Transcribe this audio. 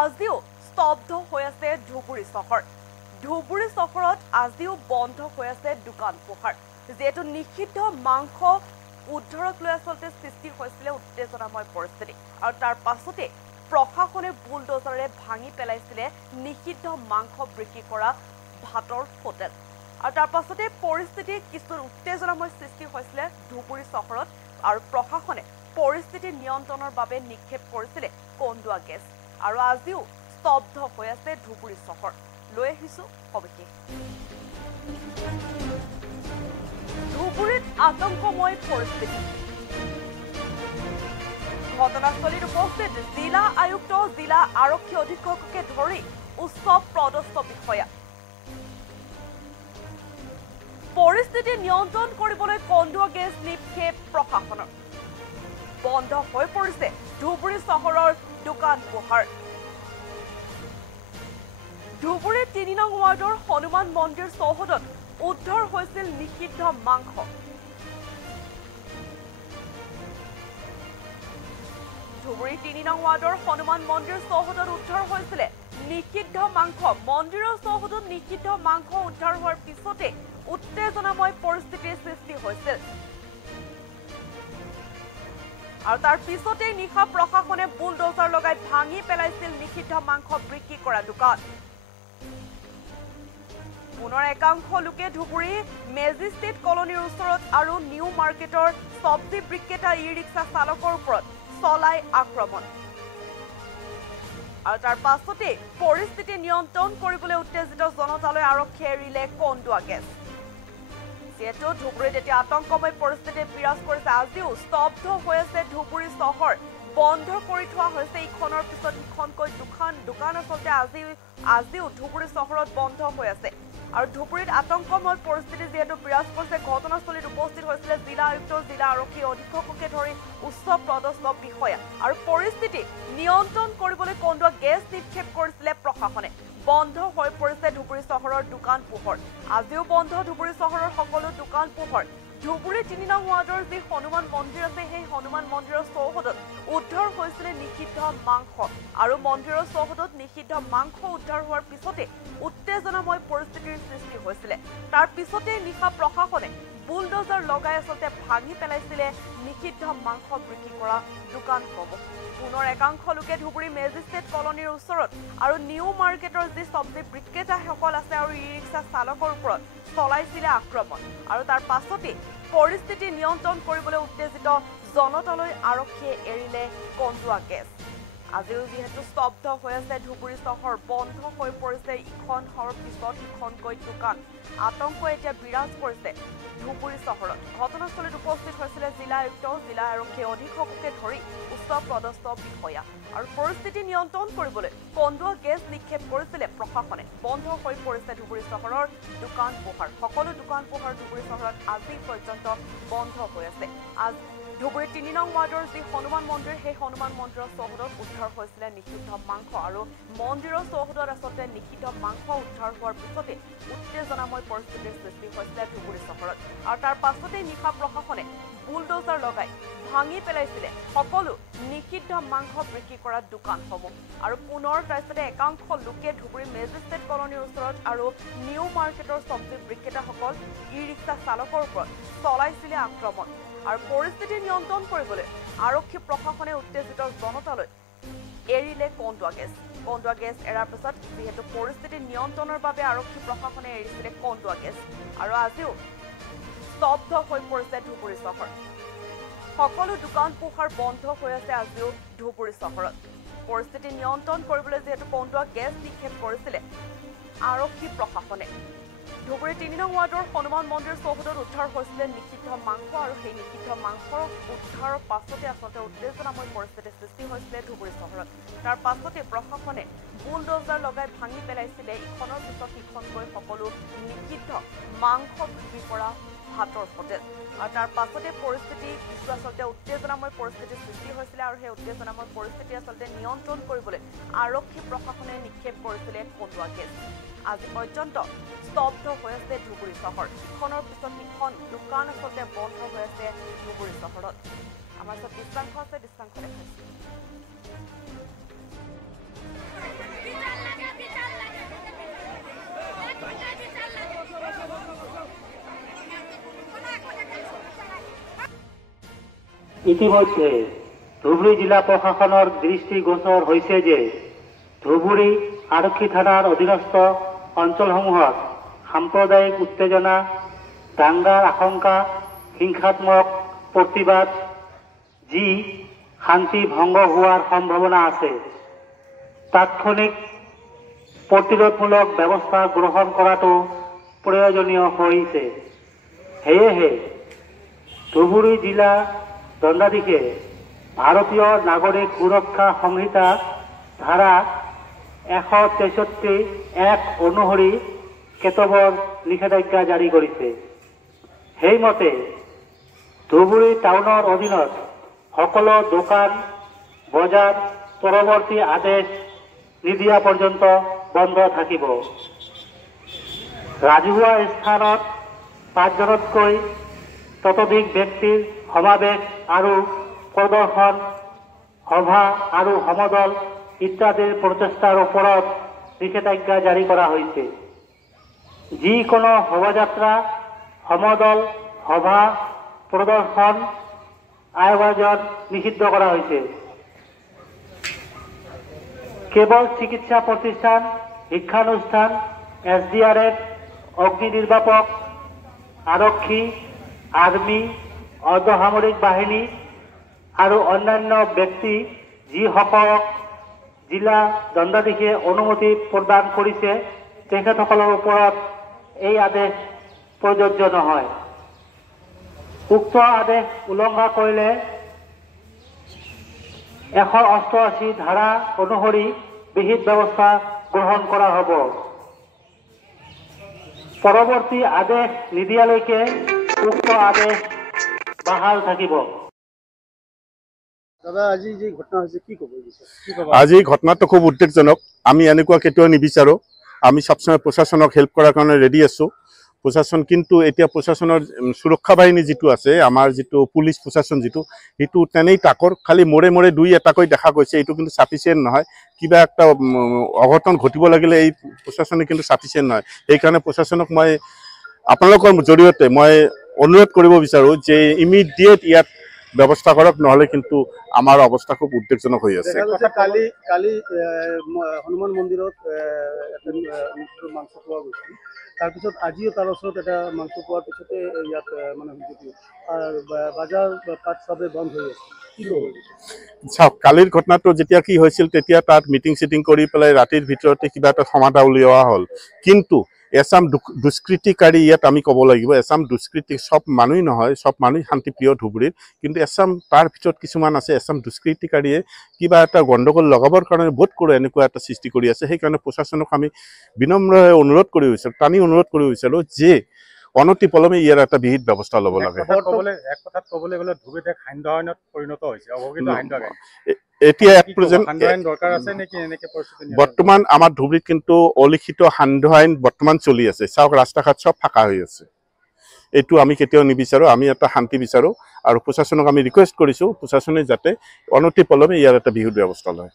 আজিও স্তব্ধ হৈ আছে ধুবুৰী চহৰ। ধুবুৰী চহৰত আজিও বন্ধ হৈ আছে দোকান পোহাৰ। যেহেতু নিষিদ্ধ মাংস উদ্ধাৰক লৈ আচলতে সৃষ্টি হৈছিল উত্তেজনাময় পৰিস্থিতি আৰু তাৰ পাছতে প্ৰশাসনে বুলডোজাৰে ভাঙি পেলাইছিলে নিষিদ্ধ মাংস বিক্ৰী কৰা ভাতৰ হোটেল। আৰু তাৰ পাছতে পৰিস্থিতি কিছু উত্তেজনাময় সৃষ্টি হৈছিলে ধুবুৰী চহৰত আৰু প্ৰশাসনে পৰিস্থিতি নিয়ন্ত্ৰণৰ বাবে নিক্ষেপ কৰিছিলে কন্দুৱা গেছ। আৰু আজিও স্তব্ধ হৈ আছে ধুবুৰী চহৰ। লৈ আহিছো সবিশেষ। ধুবুৰীত আতংকময় পৰিস্থিতি। ঘটনাস্থলীত উপস্থিত জিলা আয়ুক্ত, জিলা আৰক্ষী অধীক্ষককে ধৰি উচ্চ পদস্থ বিষয়া। পৰিস্থিতি নিয়ন্ত্ৰণ কৰিবলৈ কন্দুৱা গেছ নিক্ষেপ প্ৰশাসনৰ। বন্ধ হৈ পৰিছে ধুবুৰী চহৰৰ দোকান পোহাৰ। ধুবুৰী ৩ নং ৱাৰ্ডৰ হনুমান মন্দিৰ চৌহদত উদ্ধাৰ হৈছিল নিষিদ্ধ মাংস। ধুবুৰী ৩ নং ৱাৰ্ডৰ হনুমান মন্দিৰ চৌহদত উদ্ধাৰ হৈছিলে নিষিদ্ধ মাংস। মন্দিৰৰ চৌহদত নিষিদ্ধ মাংস উদ্ধাৰ হোৱাৰ পিছতে উত্তেজনাময় পৰিস্থিতিৰ সৃষ্টি হৈছিল। আৰু তাৰ পিছতেই নিশা প্ৰশাসনে বুলডোজাৰ লগাই ভাঙি পেলাইছিল নিষিদ্ধ মাংস বিক্ৰী কৰা দোকান। পুনৰ একাংশ লোকে ধুবুৰী মেজিষ্ট্ৰেট কলনীৰ ওচৰত আৰু নিউ মাৰ্কেটৰ চব্জি বিক্ৰেতা ই ৰিক্সা চালকৰ ওপৰত চলাই আক্ৰমণ। আৰু তাৰ পাছতে পৰিস্থিতি নিয়ন্ত্ৰণ কৰিবলৈ উত্তেজিত জনতালৈ আৰক্ষীয়ে এৰিলে কন্দুৱা গেছ। যিহেতু ধুবুৰীত এতিয়া আতংকময় পৰিস্থিতি বিৰাজ কৰিছে। আজিও স্তব্ধ হৈ আছে ধুবুৰী চহৰ। বন্ধ কৰি থোৱা হৈছে ইখনৰ পিছত ইখনকৈ দোকান আচলতে আজিও ধুবুৰী চহৰত বন্ধ হৈ আছে। আৰু ধুবুৰীত আতংকময় পৰিস্থিতি যিহেতু বিৰাজ কৰিছে, ঘটনাস্থলীত উপস্থিত হৈছিলে জিলা আয়ুক্ত, জিলা আৰক্ষী অধীক্ষককে ধৰি উচ্চ পদস্থ বিষয়া। আৰু পৰিস্থিতি নিয়ন্ত্ৰণ কৰিবলৈ কন্দুৱা গেছ নিক্ষেপ কৰিছিলে প্ৰশাসনে। বন্ধ হৈ পৰিছে ধুবুৰী চহৰৰ দোকান পোহৰ। আজিও বন্ধ ধুবুৰী চহৰৰ সকলো দোকান পোহৰ। ধুবুৰী ৩ নং ৱাৰ্ডৰ যি হনুমান মন্দিৰ আছে, সেই হনুমান মন্দিৰৰ চৌহদত উদ্ধাৰ হৈছিলে নিষিদ্ধ মাংস। আৰু মন্দিৰৰ চৌহদত নিষিদ্ধ মাংস উদ্ধাৰ হোৱাৰ পিছতে উত্তেজনাময় পৰিস্থিতিৰ সৃষ্টি হৈছিলে। তাৰ পিছতে নিশা প্ৰশাসনে বুলডোজাৰ লগাই আচলতে ভাঙি পেলাইছিলে নিষিদ্ধ মাংস বিক্ৰী কৰা দোকানসমূহ। পুনৰ একাংশ লোকে ধুবুৰী মেজিষ্ট্ৰেট কলনীৰ ওচৰত আৰু নিউ মাৰ্কেটৰ যি চব্জি বিক্ৰেতাসকল আছে আৰু ই ৰিক্সা চালকৰ ওপৰত চলাইছিলে আক্ৰমণ। আৰু তাৰ পাছতে পৰিস্থিতি নিয়ন্ত্ৰণ কৰিবলৈ উত্তেজিত জনতালৈ আৰক্ষীয়ে এৰিলে কন্দুৱা গেছ। আজিও যিহেতু স্তব্ধ হৈ আছে ধুবুৰী চহৰ, বন্ধ হৈ পৰিছে ইখনৰ পিছত সিখনকৈ দোকান। আতংক এতিয়া বিৰাজ কৰিছে ধুবুৰী চহৰত। ঘটনাস্থলীত উপস্থিত হৈছিলে জিলা আয়ুক্ত, জিলা আৰক্ষী অধীক্ষককে ধৰি উচ্চ পদস্থ বিষয়া। আৰু পৰিস্থিতি নিয়ন্ত্ৰণ কৰিবলৈ কন্দুৱা গেছ নিক্ষেপ কৰিছিলে প্ৰশাসনে। বন্ধ হৈ পৰিছে ধুবুৰী চহৰৰ দোকান পোহাৰ। সকলো দোকান পোহাৰ ধুবুৰী চহৰত আজি পৰ্যন্ত বন্ধ হৈ আছে। ধুবুৰী ৩ নং ৱাৰ্ডৰ যি হনুমান মন্দিৰ, সেই হনুমান মন্দিৰৰ চৌহদত উদ্ধাৰ হৈছিলে নিষিদ্ধ মাংস। আৰু মন্দিৰৰ চৌহদত আচলতে নিষিদ্ধ মাংস উদ্ধাৰ হোৱাৰ পিছতে উত্তেজনাময় পৰিস্থিতিৰ সৃষ্টি হৈছিলে ধুবুৰী চহৰত। আৰু তাৰ পাছতেই নিশা প্ৰশাসনে বুলডোজাৰ লগাই ভাঙি পেলাইছিলে সকলো নিষিদ্ধ মাংস বিক্ৰী কৰা দোকানসমূহ। আৰু পুনৰ তাৰপিছতে একাংশ লোকে ধুবুৰী মেজিষ্ট্ৰেট কলনীৰ ওচৰত আৰু নিউ মাৰ্কেটৰ চব্জি বিক্ৰেতাসকল ই ৰিক্সা চালকৰ ওপৰত চলাইছিলে আক্ৰমণ। আৰু পৰিস্থিতি নিয়ন্ত্ৰণ কৰিবলৈ আৰক্ষী প্ৰশাসনে উত্তেজিত জনতালৈ এৰিলে কন্দুৱা গেছ। কন্দুৱা গেছ এৰাৰ পিছত যিহেতু পৰিস্থিতি নিয়ন্ত্ৰণৰ বাবে আৰক্ষী প্ৰশাসনে এৰিছিলে কন্দুৱা গেছ। আৰু আজিও স্তব্ধ হৈ পৰিছে ধুবুৰী চহৰ। সকলো দোকান পোহাৰ বন্ধ হৈ আছে আজিও ধুবুৰী চহৰত। পৰিস্থিতি নিয়ন্ত্ৰণ কৰিবলৈ যিহেতু কন্দুৱা গেছ নিক্ষেপ কৰিছিলে আৰক্ষী প্ৰশাসনে। ধুবুৰী ৩ নং ৱাৰ্ডৰ হনুমান মন্দিৰ চৌহদত উদ্ধাৰ হৈছিলে নিষিদ্ধ মাংস। আৰু সেই নিষিদ্ধ মাংসৰ উদ্ধাৰৰ পাছতে আচলতে উত্তেজনাময় পৰিস্থিতিৰ সৃষ্টি হৈছিলে ধুবুৰী চহৰত। তাৰ পাছতে প্ৰশাসনে বুলডোজাৰ লগাই ভাঙি পেলাইছিলে ইখনৰ পিছত সিখনকৈ সকলো নিষিদ্ধ মাংস বিক্ৰী কৰা ভাতৰ হোটেল। আৰু তাৰ পাছতে পৰিস্থিতি কিছু আচলতে উত্তেজনাময় পৰিস্থিতিৰ সৃষ্টি হৈছিলে। আৰু সেই উত্তেজনাময় পৰিস্থিতি আচলতে নিয়ন্ত্ৰণ কৰিবলৈ আৰক্ষী প্ৰশাসনে নিক্ষেপ কৰিছিলে কন্দুৱা গেছ। আজি পৰ্যন্ত স্তব্ধ হৈ আছে ধুবুৰী চহৰ। ইখনৰ পিছত সিখন দোকান আচলতে বন্ধ হৈ আছে ধুবুৰী চহৰত। আমাৰ ওচৰত দৃশ্যাংশ আছে, দৃশ্যাংশ দেখাইছোঁ। ইতিমধ্যে ধুবুৰী জিলা প্ৰশাসনৰ দৃষ্টিগোচৰ হৈছে যে ধুবুৰী আৰক্ষী থানাৰ অধীনস্থ অঞ্চলসমূহত সাম্প্ৰদায়িক উত্তেজনা, দাঙ্গাৰ আশংকা, হিংসাত্মক প্ৰতিবাদ যি শান্তি ভংগ হোৱাৰ সম্ভাৱনা আছে। তাৎক্ষণিক প্ৰতিৰোধমূলক ব্যৱস্থা গ্ৰহণ কৰাটো প্ৰয়োজনীয় হৈছে। সেয়েহে ধুবুৰী জিলা দণ্ডাধীশে ভাৰতীয় নাগৰিক সুৰক্ষা সংহিতা ধাৰা 163(1) অনুসৰি কেতবৰ নিষেধাজ্ঞা জাৰি কৰিছে। সেইমতে ধুবুৰী টাউনৰ অধীনত সকলো দোকান বজাৰ পৰৱৰ্তী আদেশ নিদিয়া পৰ্যন্ত বন্ধ থাকিব। ৰাজহুৱা স্থানত 5 জনতকৈ ততোধিক ব্যক্তিৰ সমাৱেশ আৰু প্ৰদৰ্শন, সভা আৰু সমদল ইত্যাদিৰ প্ৰচেষ্টাৰ ওপৰত নিষেধাজ্ঞা জাৰি কৰা হৈছে। যিকোনো শোভাযাত্ৰা, সমদল, সভা, প্ৰদৰ্শন আয়োজন নিষিদ্ধ কৰা হৈছে। কেৱল চিকিৎসা প্ৰতিষ্ঠান, শিক্ষানুষ্ঠান, SDRF, অগ্নি নিৰ্বাপক, আৰক্ষী, আৰ্মি, অৰ্ধসামৰিক বাহিনী আৰু অন্যান্য ব্যক্তি যিসকলক জিলা দণ্ডাধীশে অনুমতি প্ৰদান কৰিছে তেখেতসকলৰ ওপৰত এই আদেশ প্ৰযোজ্য নহয়। উক্ত আদেশ উলংঘা কৰিলে 188 ধাৰা অনুসৰি বিহিত ব্যৱস্থা গ্ৰহণ কৰা হ'ব। পৰৱৰ্তী আদেশ নিদিয়ালৈকে উক্ত আদেশ বাহাল থাকিব। দাদা, আজি যে ঘটনা হৈছে কি ক'ব? আজি ঘটনাটো খুব উদ্বেগজনক। আমি এনেকুৱা কেতিয়াও নিবিচাৰোঁ। আমি সবসময় প্ৰশাসনক হেল্প কৰাৰ কাৰণে ৰেডি আছোঁ। প্ৰশাসন কিন্তু এতিয়া প্ৰশাসনৰ সুৰক্ষা বাহিনী যিটো আছে, আমাৰ যিটো পুলিচ প্ৰশাসন যিটো, সেইটো তেনেই তাকৰ, খালি মূৰে মূৰে 2 এটাকৈ দেখা গৈছে। এইটো কিন্তু চাফিচিয়েণ্ট নহয়। কিবা একটা অঘটন ঘটিব লাগিলে এই প্ৰশাসনে কিন্তু চাফিচিয়েণ্ট নহয়। সেইকাৰণে প্ৰশাসনক মই আপোনালোকৰ জৰিয়তে মই অনুৰোধ কৰিব বিচাৰোঁ যে ইমিডিয়েট ইয়াত ব্যৱস্থা কৰক, নহ'লে কিন্তু আমাৰ অৱস্থা খুব উদ্বেগজনক হৈ আছে। কালি হনুমান মন্দিৰত মাংস পোৱা গৈছিল, তাৰপিছত আজিও তাৰ ওচৰত এটা মাংস পোৱাৰ পিছতে ইয়াত মানে বাজাৰ পাত চবে বন্ধ হৈ আছে। চাওক, কালিৰ ঘটনাটো যেতিয়া কি হৈছিল তেতিয়া তাত মিটিং চিটিং কৰি পেলাই ৰাতিৰ ভিতৰতে কিবা এটা সমাধা উলিওৱা হ'ল। কিন্তু এছাম দুষ্কৃতিকাৰী, ইয়াত আমি ক'ব লাগিব এছাম দুষ্কৃতি, সব মানুহ নহয়, সব মানুহ শান্তিপ্ৰিয় ধুবুৰীৰ, কিন্তু এছাম তাৰ ভিতৰত কিছুমান আছে এছাম দুষ্কৃতিকাৰীয়ে কিবা এটা গণ্ডগোল লগাবৰ কাৰণে বোধ কৰোঁ এনেকুৱা এটা সৃষ্টি কৰি আছে। সেইকাৰণে প্ৰশাসনক আমি বিনম্ৰভাৱে অনুৰোধ কৰি বিচাৰোঁ, টানি অনুৰোধ কৰি বিচাৰোঁ যে অনতি পলমে ইয়াৰ এটা বিহিত ব্যৱস্থা ল'ব লাগে। এক কথাত ক'বলৈ গ'লে ধুবুৰীত এক সান্ধ্য আইনত পৰিণত হৈছে, অঘোষিত সান্ধ্য আইন। এতিয়া বৰ্তমান আমাৰ ধুবুৰীত কিন্তু অলিখিত সান্ধ্য আইন বৰ্তমান চলি আছে। চাওক, ৰাস্তা ঘাট চব ফাঁকা হৈ আছে। এইটো আমি কেতিয়াও নিবিচাৰোঁ। আমি এটা শান্তি বিচাৰোঁ আৰু প্ৰশাসনক আমি ৰিকুৱেষ্ট কৰিছোঁ প্ৰশাসনে যাতে অনতি পলমে ইয়াৰ এটা বিহিত ব্যৱস্থা লয়।